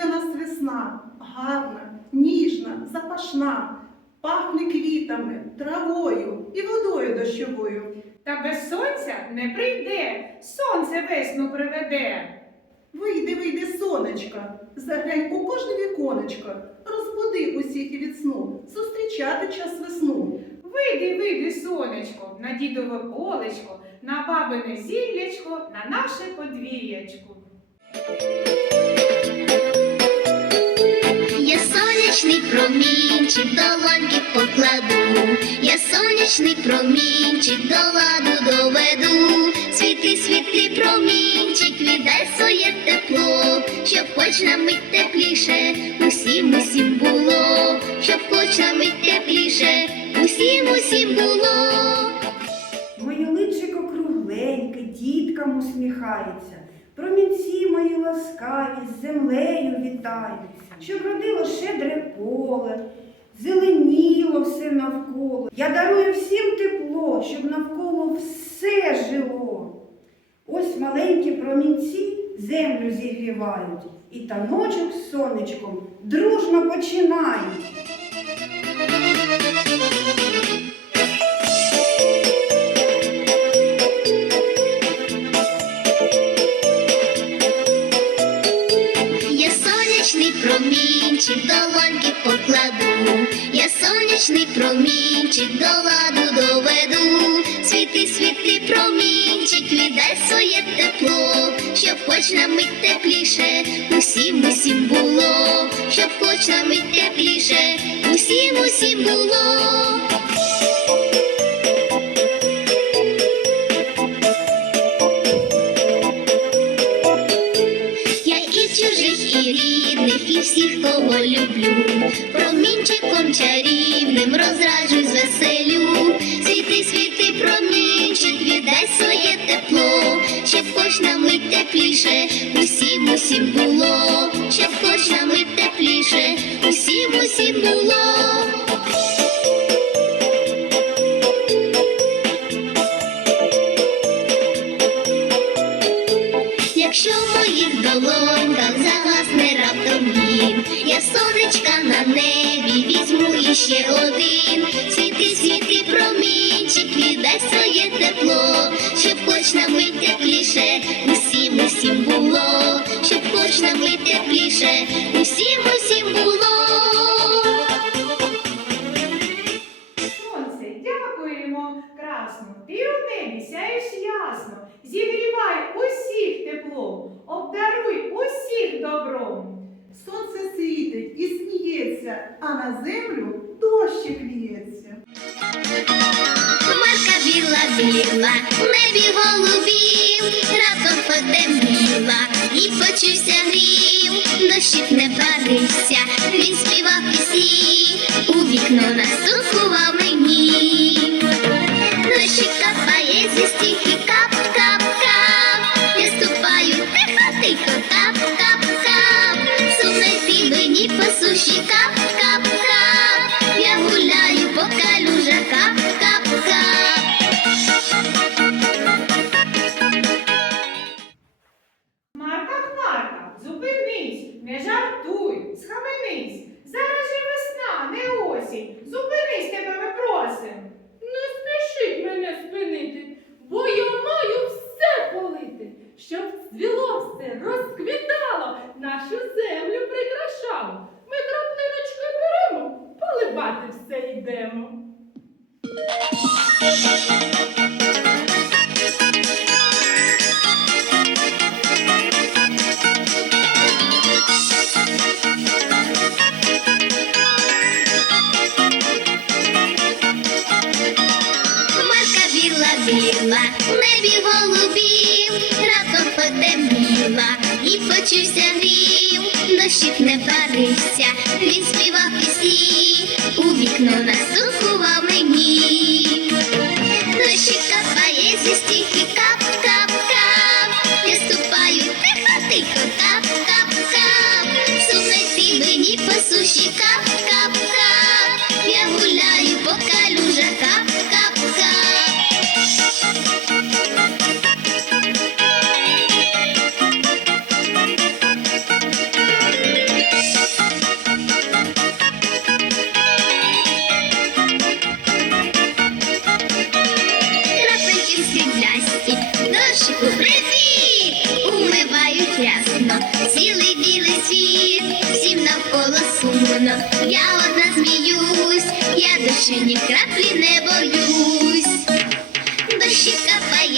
до нас весна, гарна, ніжна, запашна, пахне квітами, травою і водою дощовою. Та без сонця не прийде, сонце весну приведе. Вийди, вийди, сонечка, заглянь у кожне віконечко, розбуди усіх від сну, зустрічати час весну. Вийди, вийди, сонечко, на дідове полечко, на бабине зіллячко, на наше подвір'ячко. Сонячний промінчик до лампі покладу, я сонячний промінчик до ладу доведу. Світи, світи, промінчик, віддай своє тепло, щоб хоч на мить тепліше, усім, усім було, щоб хоч на мить тепліше, усім, усім було. Моє личико кругленьке, діткам усміхається. Промінці мої ласкаві з землею вітаються, щоб родило щедре поле, зеленіло все навколо. Я дарую всім тепло, щоб навколо все жило. Ось маленькі промінці землю зігрівають, і таночок з сонечком дружно починають. Сонячний промінчик до ладу доведу. Світи, світи, промінчик, віддай своє тепло, щоб хоч на мить тепліше, усім, усім було, щоб хоч на мить тепліше, усім, усім було. Чужих, і рідних, і всіх, кого люблю, промінчиком чарівним розраджуй звеселю. Світи, світи, промінчик, віддай своє тепло, щоб хоч на мить тепліше, усім, усім було, щоб хоч на мить тепліше, усім, усім було. Якщо в моїх долоньках загасне раптом він, я сонечка на іще один. Світи, світи, промінчик, віддай своє тепло, щоб хоч на мить тепліше, усім, усім було, щоб хоч на мить тепліше, усім, усім було. Сонце, дякуємо красно, ти у небі сяєш ясно, зігрівай усіх теплом, обдаруй усіх добром. Сонце світить і сміється, а на землю дощик лється. Хмарка біла, біла, в небі голубів, разом потемніла і почувся грів, дощик не парився, він співав пісні, у вікно настукував у вікно настукував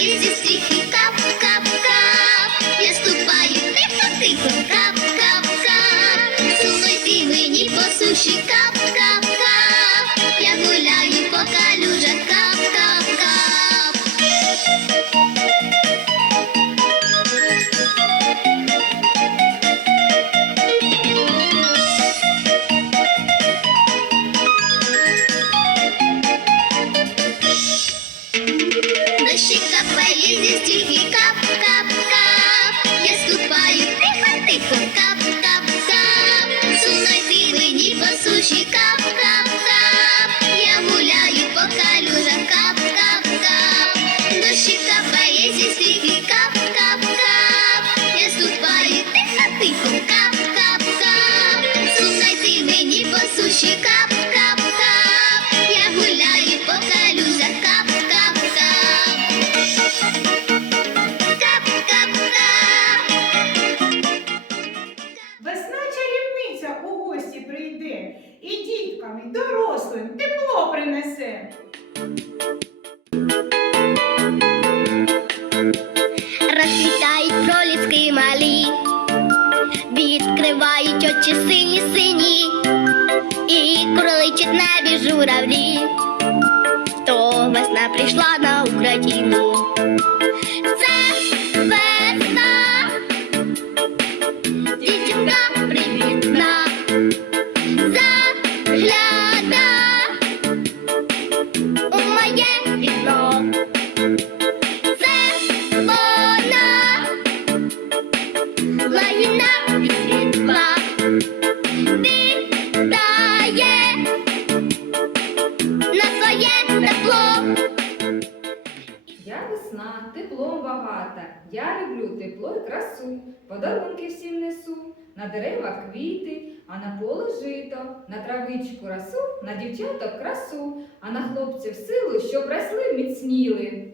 irresistível. Happy. очі сині сині, і кроличить небі журавлі, то весна прийшла на Україну. Це весна, дівчинка привітна. красу, подарунки всім несу, на дерева квіти, а на поле жито, на травичку расу, на дівчаток красу, а на хлопців силу, щоб пресли міцніли.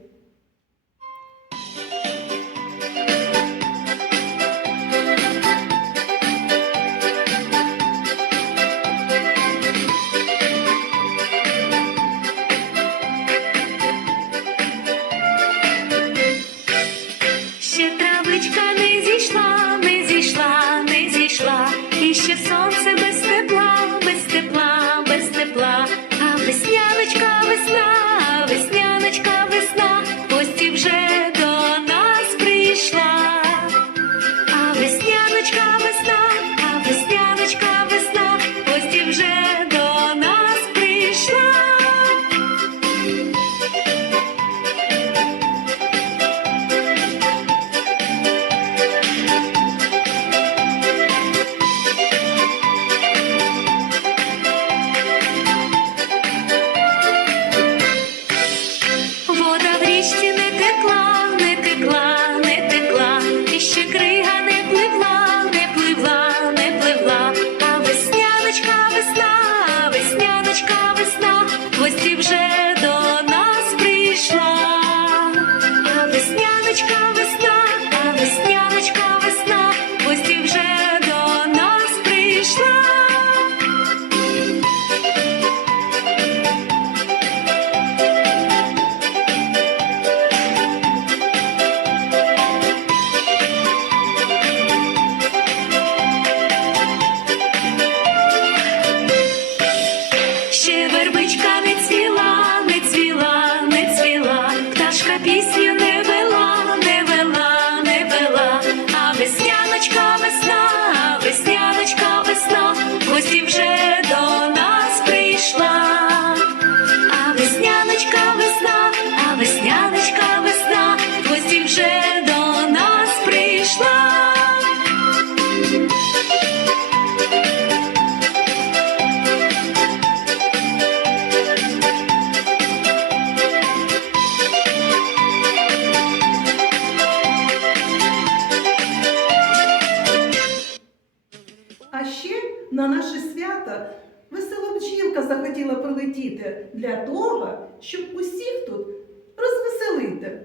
на наше свято весела бджілка захотіла прилетіти для того, щоб усіх тут розвеселити.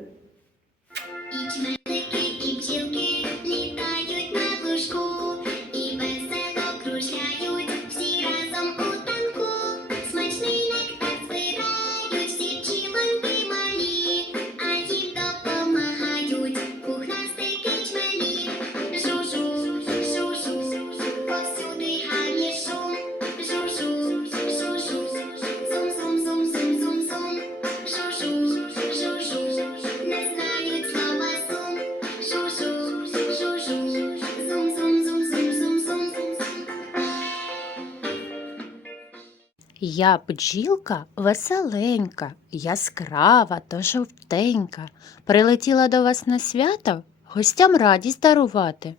Я бджілка веселенька, яскрава та жовтенька. Прилетіла до вас на свято гостям радість дарувати.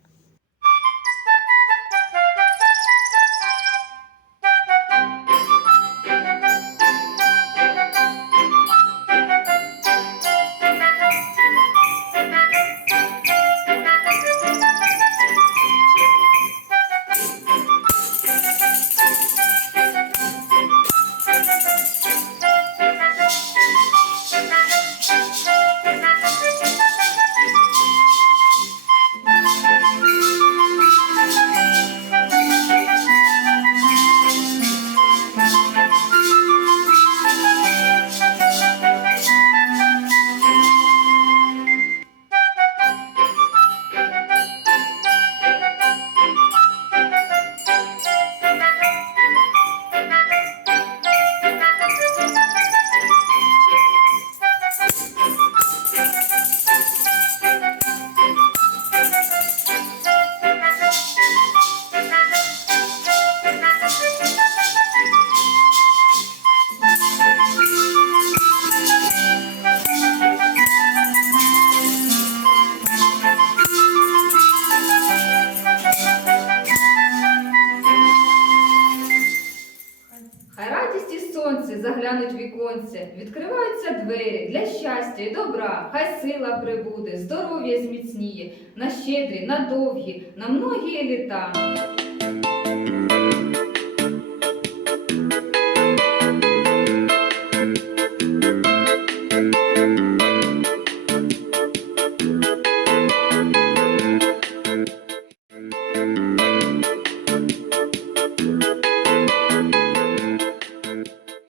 Щастя і добра. Хай сила прибуде, здоров'я зміцніє, на щедрі, на довгі, на многі літа.